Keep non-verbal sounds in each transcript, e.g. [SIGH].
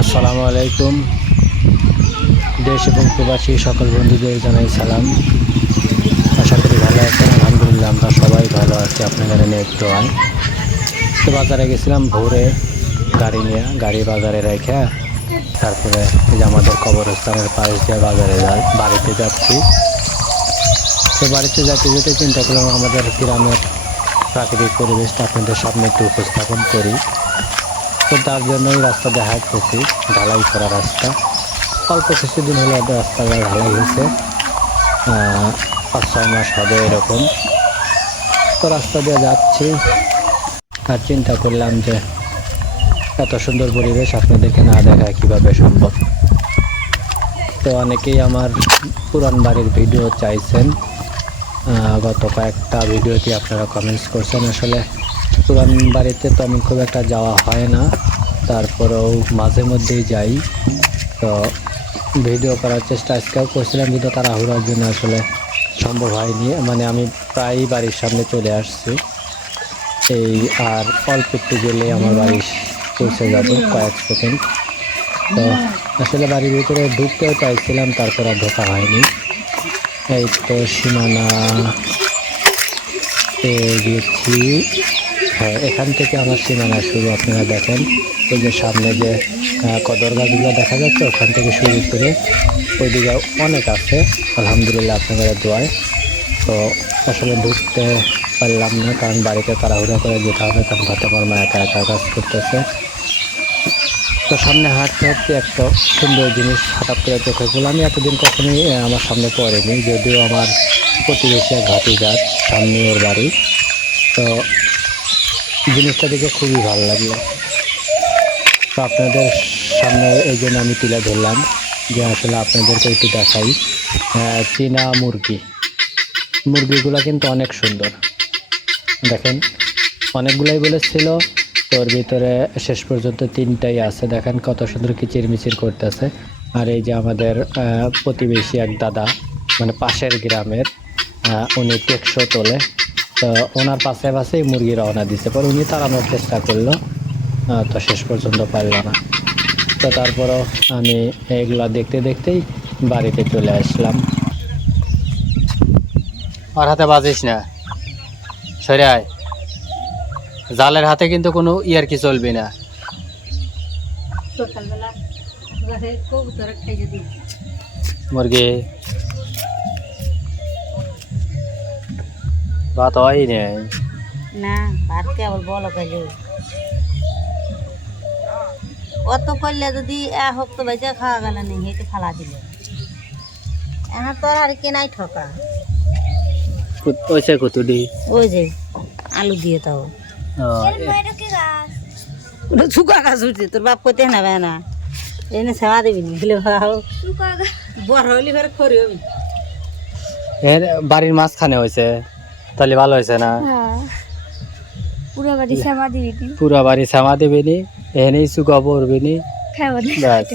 আসসালামু আলাইকুম। দেশ এবং প্রবাসী সকল বন্ধুদের জানাই সালাম। আশা করি ভালো আছেন, আলহামদুলিল্লাহ আমরা সবাই ভালো আছি, আপনাদের নেট দোয়ান তো বাজারে গেছিলাম ভোরে, গাড়ি নিয়ে, গাড়ি বাজারে রেখে, তারপরে আমাদের কবরস্থানের পাশ দিয়ে বাজারে বাড়িতে যাচ্ছি। তো বাড়িতে যেতে যেতে চিন্তা করলাম, আমাদের গ্রামের প্রাকৃতিক পরিবেশটা আপনাদের সামনে একটু উপস্থাপন করি। তো তার জন্যই রাস্তা দেখা করছি ঢালাই করা রাস্তা। অল্প কিছুদিন হলো রাস্তাটা ঢালাই হয়েছে। পাঁচ, ছয় মাস হবে এরকম। তো রাস্তা দিয়ে যাচ্ছি। আর চিন্তা করলাম যে, এত সুন্দর পরিবেশ আপনাদেরকে না দেখা কীভাবে সম্ভব? তো অনেকেই আমার পুরান বাড়ির ভিডিও চাইছেন গত কয়েকটা ভিডিওতে আপনারা কমেন্টস করছেন। আসলে পুরান বাড়িতে তেমন খুব একটা যাওয়া হয় না, তারপরেও মাঝে মধ্যেই যাই। তো ভিডিও করার চেষ্টা আজকেও করছিলাম, কিন্তু তাড়াহুড়ার জন্য আসলে সম্ভব হয়নি। মানে আমি প্রায়ই বাড়ির সামনে চলে আসছি। এই আর অল্প একটু গেলে আমার বাড়ি পৌঁছে যাব কয়েক সেকেন্ড। তো আসলে বাড়ির ভিতরে ঢুকতেও চাইছিলাম তারপর আর ঢোকা হয়নি। এই তো সীমানা পেয়ে গেছি। হ্যাঁ এখান থেকে আমার সীমানা শুরু, আপনারা দেখেন। ওই যে সামনে যে কদর গাছগুলো দেখা যাচ্ছে, ওখান থেকে শুরু করে ওইদিকে অনেক আছে। আলহামদুলিল্লাহ, আপনাদের দোয়ায়। তো আসলে ঢুকতে পারলাম না, কারণ বাড়িতে তাড়াহুড়া করে যেতে হবে, কারণ হাতে আমার মা একা একা কাজ করতেছে। তো সামনে হাঁটতে হাঁটতে একটা সুন্দর জিনিস হঠাৎ করে চোখে পড়ল। আমি এতদিন কখনোই আমার সামনে পড়েনি, যদিও আমার প্রতিবেশী এক ঘাটি যার সামনে ওর বাড়ি। তো জিনিসটা দেখে খুবই ভালো লাগল। তো আপনাদের সামনে এই জন্য আমি তুলে ধরলাম যে আসলে আপনাদেরকে একটু দেখাই। চীনা মুরগি। মুরগিগুলো কিন্তু অনেক সুন্দর। দেখেন, অনেকগুলাই বলেছিল তোর ভিতরে শেষ পর্যন্ত তিনটাই আছে। দেখেন কত সুন্দর কিচিরমিচির করতেছে। আর এই যে আমাদের প্রতিবেশী এক দাদা মানে পাশের গ্রামের উনি টেকশো তোলে। তো ওনার পাশে পাশেই মুরগি রওনা দিছে, পর উনি তাড়ানোর চেষ্টা করল। তো শেষ পর্যন্ত পারল না। তো তারপরও আমি এইগুলা দেখতে দেখতেই বাড়িতে চলে আসলাম। আর হাতে বাজিস না। সরে আয়। জালের হাতে কিন্তু কোনো ইয়ার কি চলবে না। মুরগি। ভাত হয় নেই না ভাত কেবল বলো অত করলে যদি এ হোক তো বেঁচে খাওয়া গেল নেই হেঁটে ফালা দিলে। এখন তোর আর কে নাই ঠকা। ওই যে আলু দিয়ে তাও শুকা গাছ উঠছে তোর বাপ কইতে না না। এনে সেবা দিবি নি হলে বড় হইলে ফের খড়ি হবি। এর বাড়ির মাঝখানে হয়েছে তাহলে ভালো হয়েছে না? পুরো বাড়ি শ্যামা দিবি তুই পুরা বাড়ি সামা দেবে নি এখানেই সুগা পড়বে নি। ব্যাস।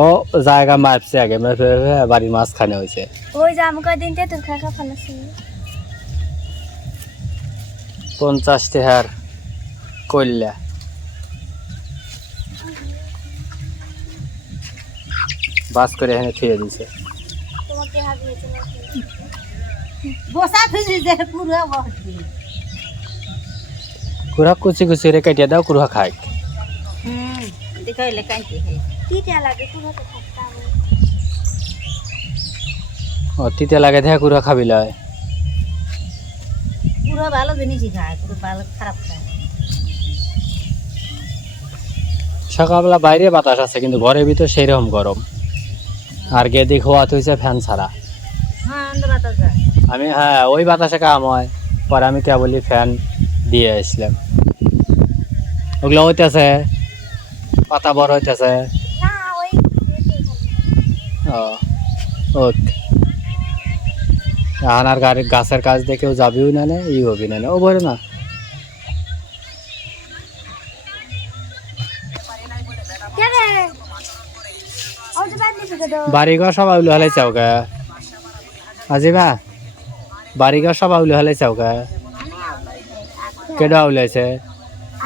ও জায়গা মাপছে আগে মেপে বাড়ির মাঝখানে হয়েছে ওই যে আমাকে দিনটা তোর খাখা ফালাছি পঞ্চাশ টেহার কইলা বাস করে এখানে থুয়ে দিছে। কুড়া কুচি কুচি রে কাটিয়ে দাও কুড়া খাই। হুম দেখাইলে কাঁদতে তিতা লাগে পুরো তো থাকতে হবে। ও তিতে লাগে দেখা কুড়া খাবি লয়। পুরো ভালো জিনিসই খায় পুরো ভালো খারাপ খায়। সকালবেলা বাইরে বাতাস আছে কিন্তু ঘরের ভিতর সেই রকম গরম। আর গেদি হাত হয়েছে ফ্যান ছাড়া। হ্যাঁ আমি হ্যাঁ ওই বাতাসে কাম হয়। পরে আমি কেবলই ফ্যান দিয়ে আসলাম। ওগুলো হইতেছে পাতা বড় হইতেছে। না ও ওক আর গাড়ির গাছের কাজ দেখেও যাবিও না নে ই হবি না। ও বলে না। কে রে? ওই যে বাইরে নিচে দাও বাড়ি ঘর সবাই উলো হলে চাও গা। আজিবা বাড়িঘর সব আউলে হলাইছে ওকা কেডা আউলাইছে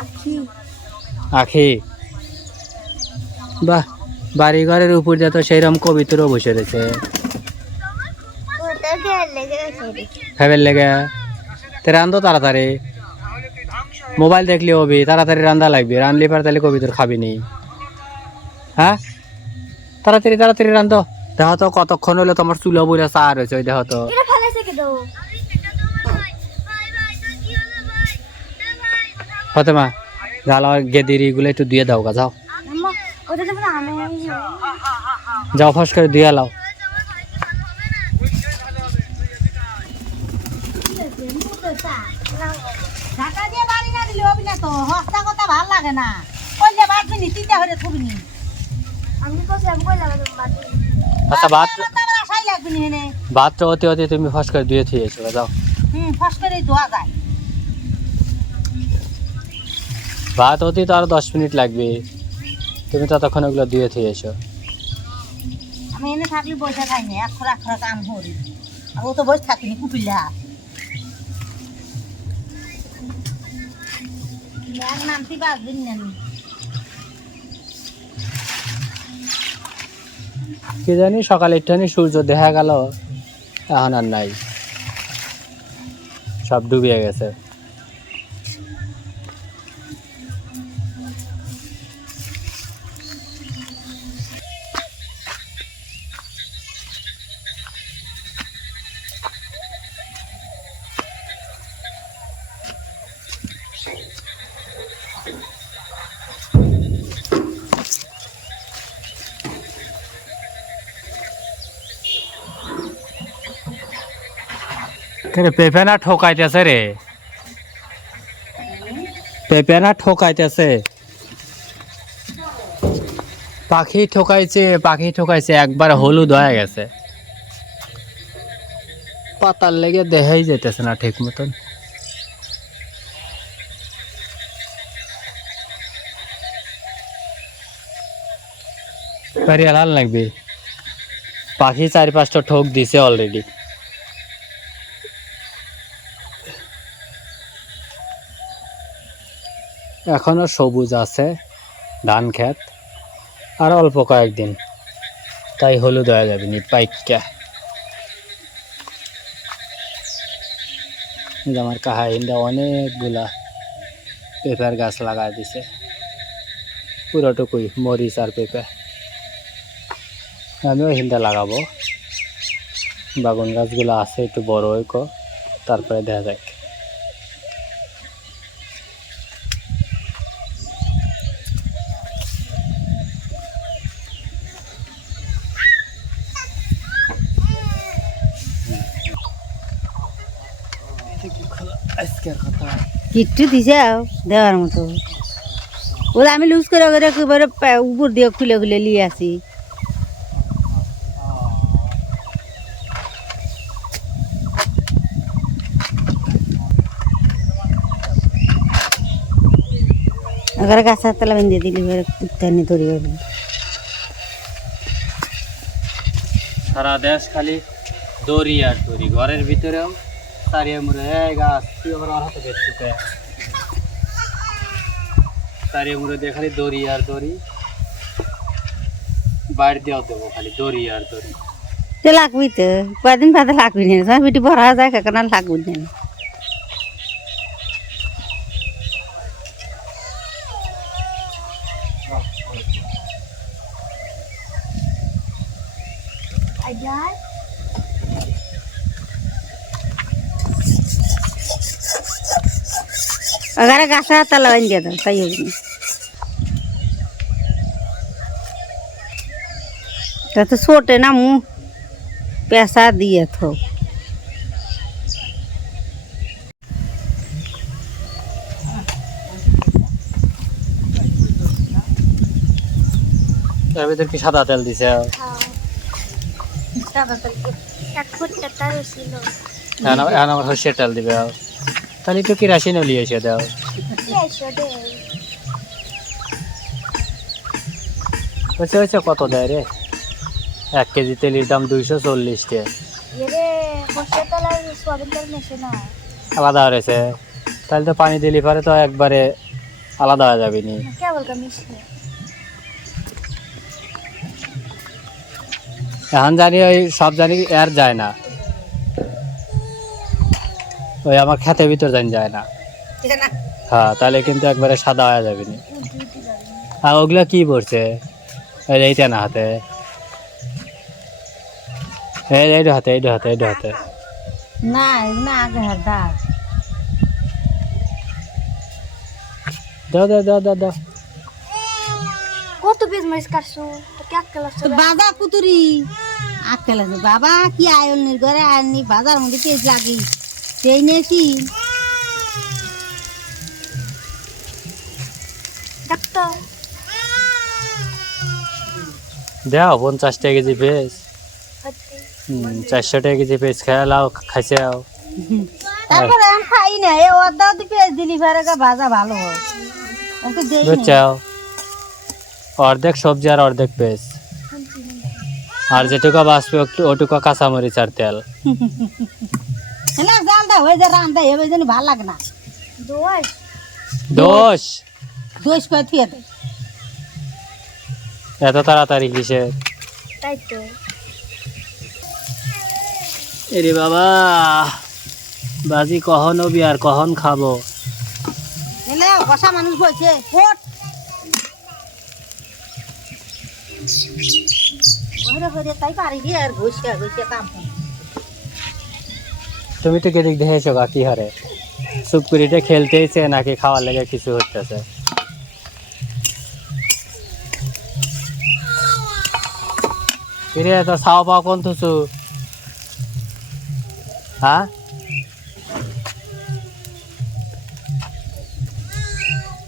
আখি। আখি। বাহ বাড়িঘরের উপর দিয়ে তো সেইরকম কবিতরও বসে রয়েছে। গেল লেগে। তে রান্ধো তাড়াতাড়ি। মোবাইল দেখলি হবি তাড়াতাড়ি রান্ধা লাগবে। রান্ধলি পার তাহলে কবিতর খাবি নি। হ্যাঁ? তাড়াতাড়ি তাড়াতাড়ি রান্ধো। দেখো তো কতক্ষণ হলো তোমার চুলো বইরা চা রয়েছে ওই দেখো তো। ফতেমা জাল গেদির এগুলো একটু দিয়ে দাও গা যাও। আমি যাও ফস করে দিয়ে লাও। ঢাকা দিয়ে বাড়ি না দিলে হবি না তো। হস্তা কথা ভালো লাগে না। কইলে বাঁচবি নি তিতা হয়ে থবি নি। আমি কইলাম কইলাম আচ্ছা ভাত ভাতটা অতি অতি তুমি ফস করে দিয়ে থিয়েছো যাও। হুম ফস করে ধোয়া যায়। ভাত অতি তো আরও দশ মিনিট লাগবে। তুমি ততক্ষণ ওগুলো দিয়ে থিয়েছো আমি এনে থাকলে বসে খাই না এক খোরা খোরা কাম করি ও তো বসে থাকিনি কুপিলা। নি। কি জানি সকালে একটুখানি সূর্য দেখা গেল এখন আর নাই সব ডুবিয়ে গেছে রে পেঁপে না ঠোকাইতেছে রে। পেঁপে না ঠোকাইতেছে। পাখি ঠোকাইছে পাখি ঠোকাইছে, একবার হলুদ হয়ে গেছে। পাতার লেগে দেখাই যেতেছে না ঠিক মতন। লাগবে। পাখি চারি পাঁচটা ঠোক দিছে অলরেডি এখনও সবুজ আছে, ধান ক্ষেত, আর অল্প কয়েকদিন। তাই হলুদ হয়ে যাবে নি, পাইকা। আমার কাহা ইন্দা অনেকগুলা পেঁপের গাছ লাগাই দিছে। পুরোটুকুই মরিচ আর পেঁপে। আমিও হিন্দা লাগাবো। বাগুন গাছগুলো আছে, একটু বড় হইকো তারপরে দেখা যাক। কিট্টু দিছে আও, দেওয়ার মতো। ওরা আমি লুজ করে করে একেবারে উপর দিয়ে খুলে খুলে নিয়ে আসি। এবারে গাছের তলা বেঁধে দিলি উত্তানি তৈরি করবি সারা দেশ খালি দড়ি আর দড়ি ঘরের ভিতরেও তারিয়ে মুড়ে এই গাছ তুই আবার আমার হাতে বেশ চুপে তারিয়ে মুড়ে দিয়ে খালি দড়ি আর দড়ি বাইরে দিয়েও দেবো খালি দড়ি আর দড়ি তো লাগবি তো কয়দিন বাদে লাগবি না বেটি ভরা যায় কেন লাগবি না अगर गाछा तला बन गया था सही होगी तो तो छोटे ना मुँह पैसा दिए थो এর ভিতর কি সাদা তেল দিছে এক ফুট টাকা ছিল এখন আবার- এখন আবার সর্ষের তেল দিবে তাহলে একটু কিরাসিন লিয়ে এসে দাও? এসো দে হয়েছে হয়েছে কত দেয় রে? এক কেজি তেলের দাম দুইশো চল্লিশ না আলাদা হয়েছে। তাহলে তো পানি দিলে পরে তো একবারে আলাদা হয়ে যাবে নি। কা এখন জানি ওই সব জানি এর যায় না। ওই আমার খেতে ভিতর জানি যায় না। হ্যাঁ তাহলে কিন্তু একবারে সাদা হয়ে যাবে নি। আর ওগুলা কি পড়ছে? এইটা না হাতে। এইটা হাতে এইটা হাতে এইটা হাতে। না না আগে হাত দাও দাও দাও দাও দাও দাও। কত পিস মরিচ কাটছো? তো কে আক্কেল আসছে তো কুতুরি আক্কেল আছে। বাবা কি আয়ল নির ঘরে আয়নি? বাজার মধ্যে পেজ লাগি সেই নেছি ডাক্তার। পঞ্চাশ টাকা কেজি পেঁচ হচ্ছে চারশো টাকা কেজি পেঁচ খেয়ে লাও খাইছে আও। তারপরে আমি খাই না এ অর্ধা অর্ধি পেঁয়াজ দিলি ফেরে ভাজা ভালো হয়। দেই বুঝছাও অর্ধেক সবজি আর অর্ধেক পেঁচ আর যেটুকু বাঁচবে ওটুকু কাঁচামরিচ আর তেল। [LAUGHS] না জালটা হয়ে যায় রান্দা এবার ভালো লাগে না। দোষ? দোষ করে থুয়ে দে এত তাড়াতাড়ি কিসে? তাই তো। এরে বাবা বাজি কখন হবি আর কখন খাব? এলে কষা মানুষ বলছে ওট ওরে হরে তাই পারি আর ঘুষিয়া ঘুষিয়া কাম করে। তুমি তো কেদিক দেখেছ গা, কি হারে? সুপুরিটা খেলতেইছে নাকি খাওয়ার লেগে কিছু হচ্ছে কিরে তো ছাও পাও কোন থুসু? হ্যাঁ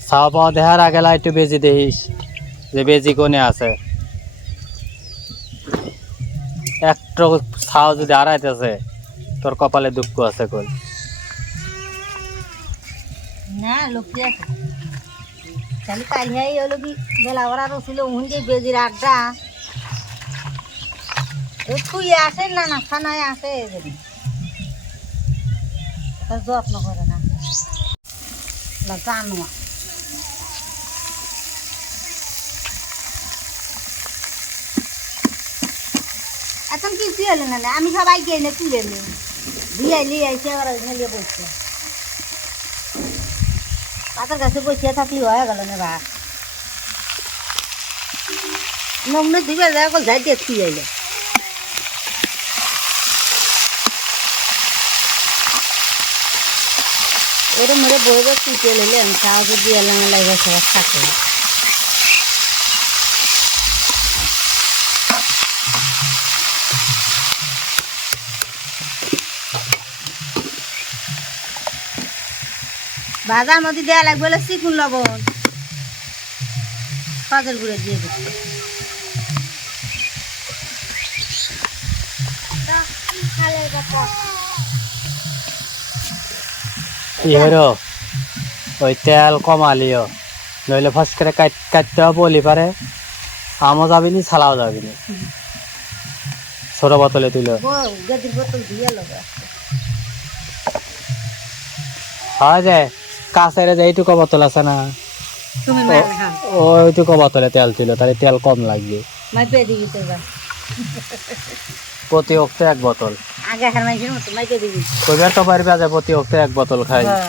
ছাও পাও দেখার আগে একটু বেজি দেখিস, যে বেজি কোনে আছে। একটু ছাও যদি আড়াইতেছে তোর কপালে দুঃখ আছে কই? না লোকি আছে। তাহলে কাল হ্যাঁ হলো কি, বেলা ওরা রছিল উন যে বেজির আড্ডা। ও তুই আসে না না খানায় আসে যদি তার যত্ন করে না। জানো। এখন কি তুই এলে না, আমি সবাই এনে তুলে নি দিয়ে নিয়ে আইসে ওরা নিয়ে বসছে পাতার কাছে বসে থাকলি হয়ে গেল না ভাত নমনে দিবে যা কল যাই তুই আইলে ওরে মরে বই বই তুই চলে এলাম সাহায্য দিয়ে এলাম লাগে সব থাকে ভাজার মধ্যে দেওয়া লাগবে হলে চিকুন লবণ। কাজের গুঁড়ো দিয়ে দিচ্ছি ইহেরো ওই তেল কমালিও নইলে ফস করে কাট কাটতেও বলি পারে। আমও যাবিনি ছালাও যাবিনি। ছোট বোতলে লবে হয় যে কাছের যে এইটুকু বোতল আছে না? ওইটুকু বোতলে তেল ছিল তাহলে তেল কম লাগবে প্রতি অক্তে এক বোতল আগে হার মাইছের মতো মাই দিবি কইবার তো পারবে আজ প্রতি অক্তে এক বোতল খাই হ্যাঁ